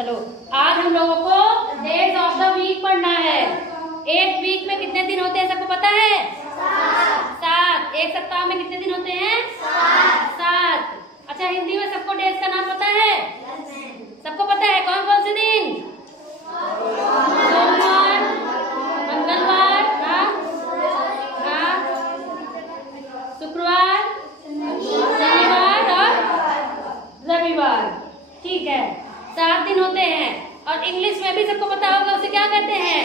चलो आज हम लोगों को डेज ऑफ द वीक पढ़ना है। एक वीक में कितने दिन होते हैं सबको पता है? 7। एक सप्ताह में कितने दिन होते हैं? 7। अच्छा हिंदी में सबको डेज का नाम पता है? सबको पता है कौन कौन से दिन? सोमवार, मंगलवार, शुक्रवार, शनिवार और रविवार। ठीक है, 7 दिन होते हैं। और इंग्लिश में भी सबको पता होगा उसे क्या कहते हैं?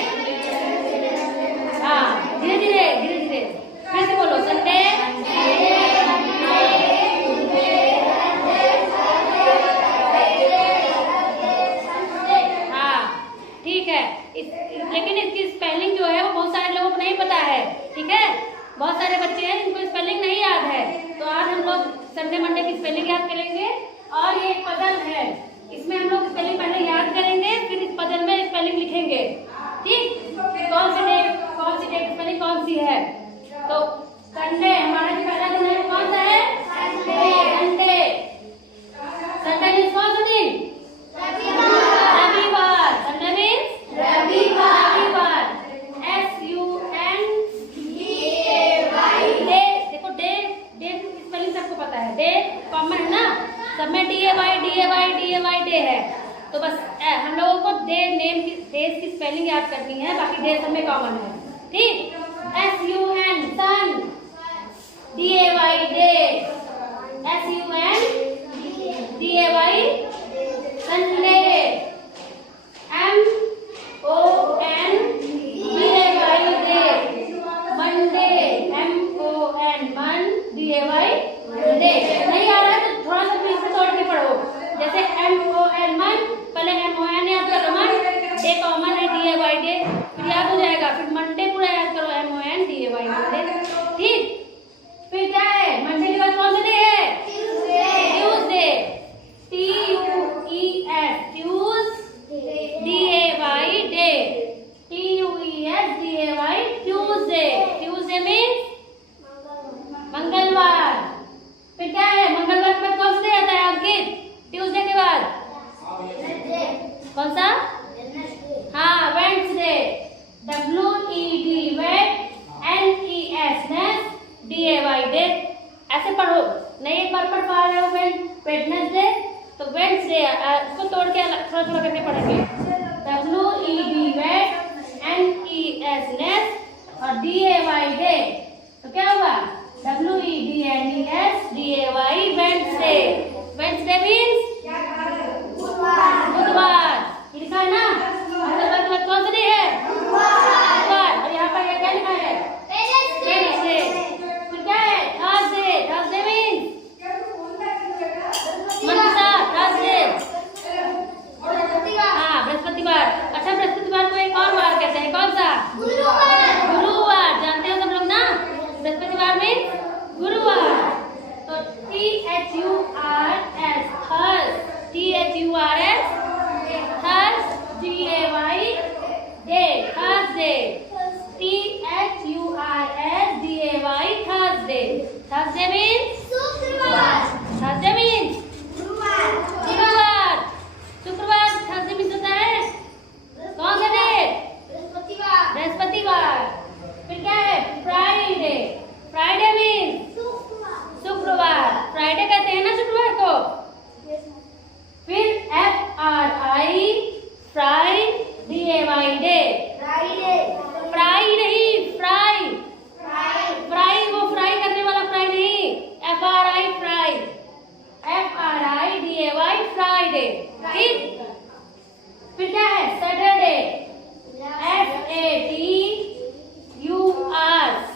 हाँ, धीरे धीरे फिर से बोलो। संडे, हाँ ठीक है। लेकिन इसकी स्पेलिंग जो है वो बहुत सारे लोगों को नहीं पता है। ठीक है, बहुत सारे बच्चे हैं जिनको स्पेलिंग नहीं याद है। तो आज हम लोग संडे मंडे की स्पेलिंग याद करेंगे। और ये एक पजल है, इसमें हम लोग स्पेलिंग पहले याद करेंगे, फिर इस पजल में स्पेलिंग लिखेंगे। ठीक, कौन सी डे की स्पेलिंग कौन सी है? तो संडे हमारा जो पहला दिन है कौन सा है? संडे। संडे मीन्स कौन सा दिन? रविवार। संडे मीन्स रविवार। डे। देखो डे की स्पेलिंग सबको पता है। डे कॉमन है ना, सब में DAY डे है। तो बस हम लोगों को डेज की स्पेलिंग याद करनी है, बाकी डे सब में कॉमन है। ठीक, SUN सन, DAY day, SUN DAY Sunday, MON DAY day, Monday, MON मन DAY डे। नहीं आ रहा है तो थोड़ा सा बीच में तोड़ के पढ़ो। जैसे MON मन, पहले MON याद करो, मन डे कॉमन है, DAY डे, फिर याद हो जाएगा। फिर मंडे पूरा याद करो, MON DAY मंडे। ठीक, फिर क्या है? मंडे के बाद कौन सा डे है? Tuesday, TUES ट्यूस, DAY day, TUES DAY Tuesday. Tuesday means मंगलवार। फिर क्या है? मंगलवार के बाद कौन सा डे आता है अंकित? ट्यूसडे के बाद कौन सा? हाँ, वेडनेसडे, WED वेड, NES नेस, DAY डे। ऐसे पढ़ो, नहीं एक बार पढ़ पा रहे हो वेडनेसडे तो वेडनेसडे उसको तोड़ के थोड़ा थोड़ा करके पढ़ेंगे। WED वेड, NES नेस और DAY डे। तो क्या हुआ? WEDNES DAY Wednesday. Wednesday means बुधवार। लिखा है ना? मंगलवार के बाद कौन सा डे है? बुधवार। और यहाँ पर क्या लिखा है? वेडनेसडे। फिर क्या है? थर्सडे। थर्सडे मीन्स मंगलवार। थर्सडे, हाँ बृहस्पतिवार। अच्छा बृहस्पतिवार को एक और वार कहते हैं, कौन सा? गुरुवार। जानते हो सब लोग ना? बृहस्पतिवार मीन्स गुरुवार। तो THURS थर्स, THURS थर्स, DAY day, Thursday, THURS DAY Thursday. Thursday means Thursday means गुरुवार। शुक्रवार। थर्सडे मीन्स होता है कौन सा डे? बृहस्पतिवार। फिर क्या है? फ्राइडे। फ्राइडे मीन्स शुक्रवार। फ्राइडे कहते हैं ना शुक्रवार को। फिर FRI fry, DAY day. Fry नहीं, फ्राई। फ्राई वो फ्राई करने वाला फ्राई नहीं, FRI fry, FRI DAY Friday. ठीक, फिर क्या है? Saturday, SATUR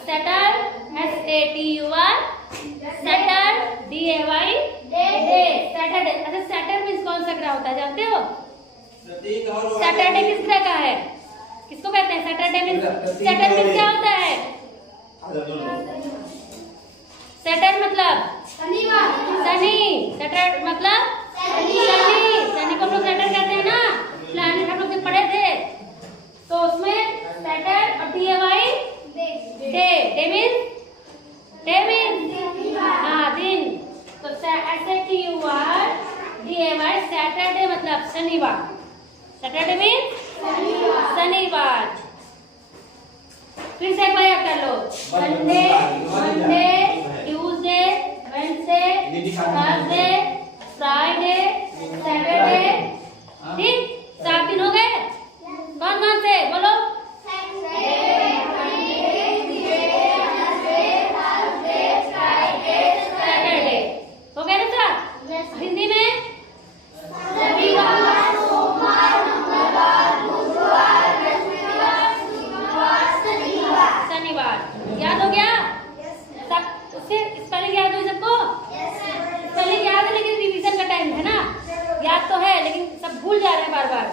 सैटर, SATUR सैटर, DAY day, Saturday. अच्छा सैटर मीन्स कौन सा ग्रह होता है जानते हो? सैटरडे किस ग्रह का है? किसको कहते हैं सैटरडे मीन्स? सैटर मीन्स क्या होता है? सैटर मतलब शनि। सैटर मतलब शनि। शनि को हम लोग सैटर कहते हैं ना, प्लैनेट हम लोग जब पढ़े थे तो उसमें सैटर और DAY डे। डे मीन्स हाँ दिन। तो SATUR DAY सैटरडे मतलब शनिवार। सैटरडे मीन्स शनिवार। फिर से एक बार याद कर लो, Sunday, Monday, Tuesday, Wednesday, Thursday, Friday, Saturday. ठीक, 7 दिन हो गए। कौन कौन से बोलो? सैटरडे हो गया ना सर? हिंदी में रविवार, सोमवार, मंगलवार, बुधवार, बृहस्पतिवार, शुक्रवार, शनिवार। याद हो गया सब? उससे स्पेलिंग याद हुई सबको? स्पेलिंग याद है, लेकिन रिवीजन का टाइम है ना। याद तो है लेकिन सब भूल जा रहे हैं बार बार।